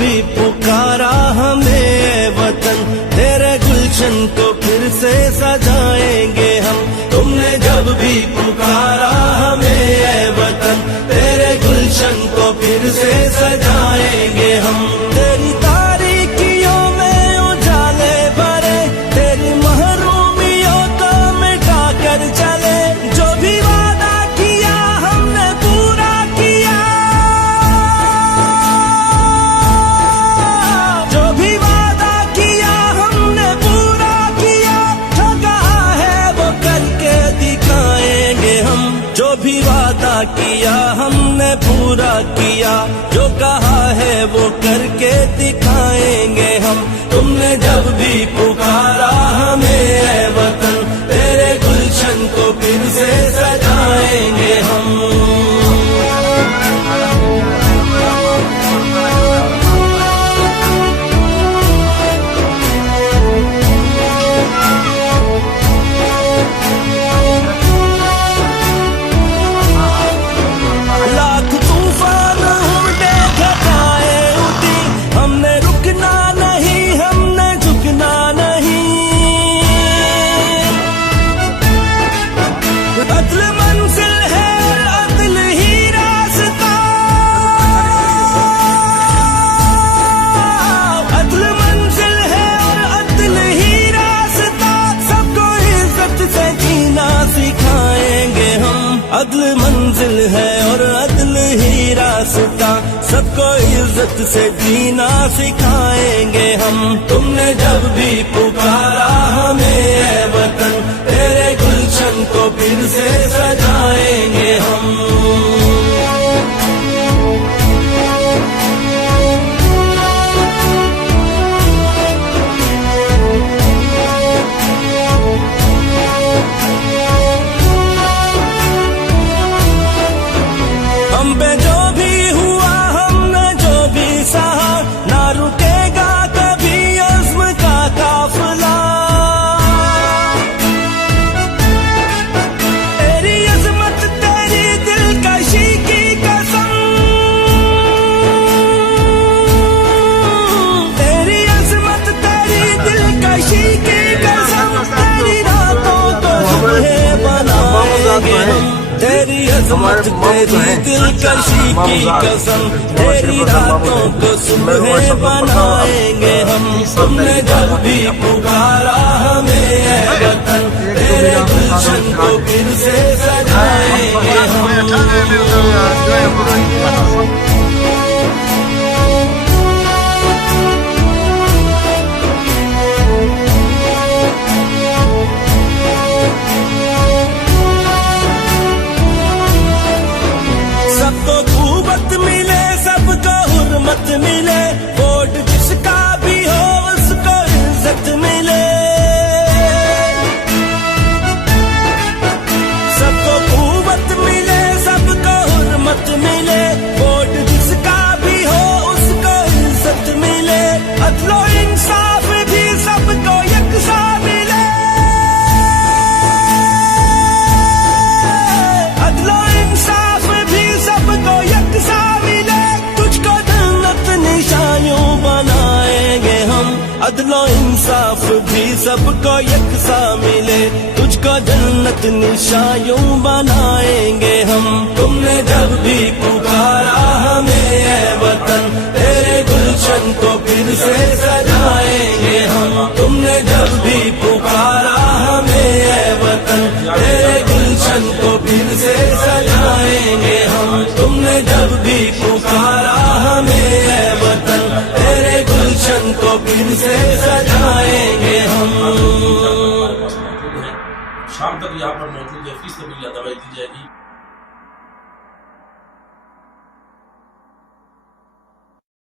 भी पुकारा हमें ए वतन, तेरे गुलशन को फिर से सजाएंगे हम। तुमने जब भी पुकारा हमें ए वतन, तेरे गुलशन को फिर से सजाएंगे हम। तेरी तारीकियों में उजाले भरे, तेरी महरूमियों को मिटा कर चले। जो भी वादा किया हमने पूरा किया, जो भी वादा किया हमने पूरा किया। जो कहा है वो करके दिखाएंगे हम, जो भी वादा किया हमने पूरा किया। जो कहा है वो करके दिखाएंगे हम। तुमने जब भी पुकारा हमें ए वतन, तेरे गुलशन को फिर से सजाएंगे हम। लाख तूफान उमड़े घटाए उठी, हमने रुकना नहीं, हमने झुकना नहीं। अदल मंजिल है और अदल ही रास्ता, अदल मंजिल है और अदल ही रास्ता। सबको इज्जत से जीना सिखाएंगे हम। अदल मंजिल है और अदल ही रास्ता, सबको इज्जत से जीना सिखाएंगे हम। तुमने जब भी पुकारा हमें ए वतन, तेरे गुलशन को फिर से सजाएंगे हम। हम पे जो भी हुआ, हमने जो भी सहा, ना रुकेगा कभी अज़्म का काफिला। तेरी अज़मत तेरी दिलकशी की कसम, तेरी अज़मत तेरी दिलकशी की कसम। तेरी रातों को सुबह बनाएंगे हम, तेरी अज़मत तेरी दिलकशी की कसम। तेरी रातों को सुबह बनाएंगे हम। तुमने जब भी पुकारा हमें ए वतन, तेरे गुलशन को फिर से सजाएंगे हम। सबको खूबत मिले, सबको हुर्मत मिले। वोट जिसका भी हो उसको इज्जत मिले। सबको खूबत मिले, सबको हुर्मत मिले। वोट जिसका भी हो उसको इज्जत मिले। अदलो इंसाफ भी सबको यकसा मिले। अदलो इंसाफ भी सबको यकसा मिले। तुझको जन्नत निशानियों बनाएंगे हम। अदलो इंसाफ भी सबको यकसा मिले। तुझको जन्नत निशानियों बनाएंगे हम। तुमने जब भी पुकारा हमें ए वतन, तेरे गुलशन को फिर से सजाएंगे हम। तुमने जब भी पुकारा हमें ए वतन, तेरे गुलशन को फिर से सजाएंगे हम। तुमने जब भी पुकारा हमें ए वतन, तेरे गुलशन को फिर से सजाएंगे हम। शाम तक यहाँ पर मौजूद है, फीस दवाई दी जाएगी।